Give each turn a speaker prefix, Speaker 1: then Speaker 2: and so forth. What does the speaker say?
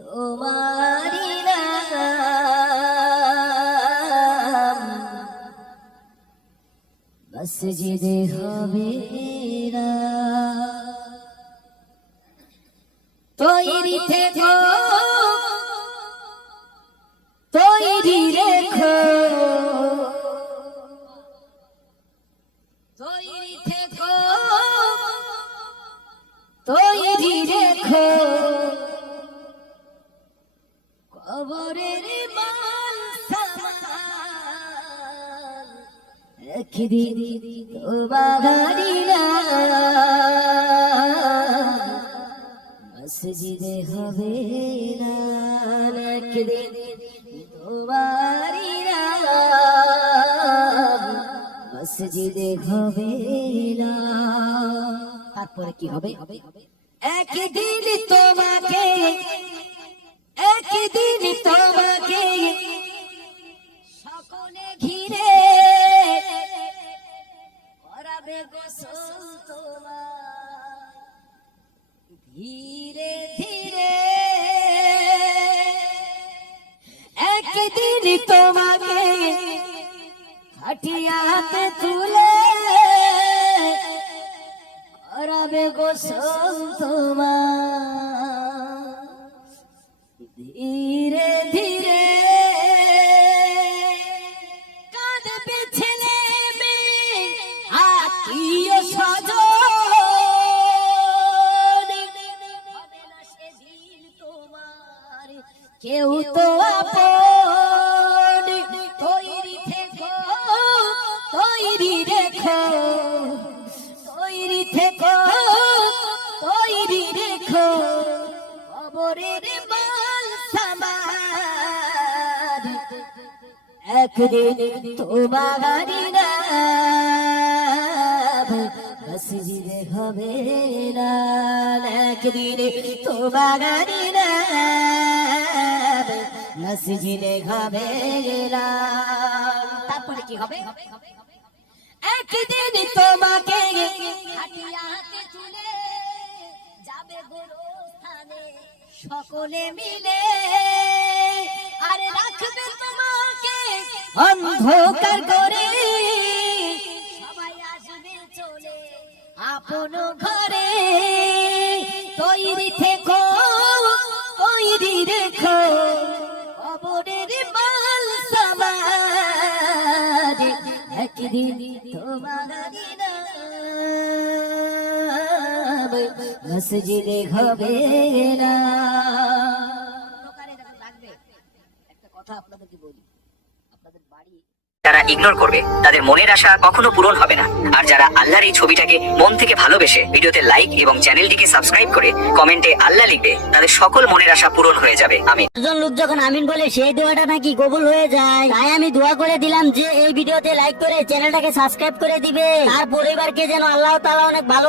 Speaker 1: তোমারি নাম মসজিদে হবে না কবরের মাল সামান রেখে দিদি তোমারি মসজিদে হবে না রেখে দিদি তোমারি মসজিদে হবে না। তারপরে কি হবে। একদিন তোমাকে একদিন তোমাকে সকলে ঘিরে করাবে গোসল তোমার ধীরে ধীরে একদিন তোমাকে খাটিয়াতে তুলে করাবে গোসল তোমার ধীরে ধীরে কাঁদবে ছেলে মেয়ে আত্মীয় স্বজন। কেউ তো আপন। তৈরি থেকো, তৈরি রেখো, তৈরি থেকো, তৈরি রেখো। খবরের মাল একদিন তোমারি মসজিদে হবে না। একদিন তোমারি নাম মসজিদে হবে না। তারপরে কি হবে? একদিন তোমাকে হাটিয়াতে যাবে সকলে মিলে। আরে রাখবে তোমাকে অন্ধকার করে সবাই আসবে চলে। আপন ঘরে তৈরি থেকো তৈরি রেখো। কবরের মাল সামার একদিন তোমার মসজিদে হবে না। একটা কথা আপনাদেরকে বলি।
Speaker 2: যারা ইগনোর করবে। তাদের মনের আশা কখনো পূরণ হবে না। আর যারা আল্লাহর এই ছবিটাকে মন থেকে ভালোবেসে ভিডিওতে লাইক এবং চ্যানেলটিকে সাবস্ক্রাইব করে কমেন্টে আল্লাহ লিখবে তাদের সকল মনের আশা পূরণ হয়ে যাবে। আমি
Speaker 3: একজন লোক যখন আমিন বলে সেই দোয়াটা নাকি কবুল হয়ে যায়। তাই আমি দোয়া করে দিলাম যে এই ভিডিওতে লাইক করে চ্যানেলটাকে সাবস্ক্রাইব করে দিবে। আর পরিবারকে যেন আল্লাহ তাআলা অনেক ভালো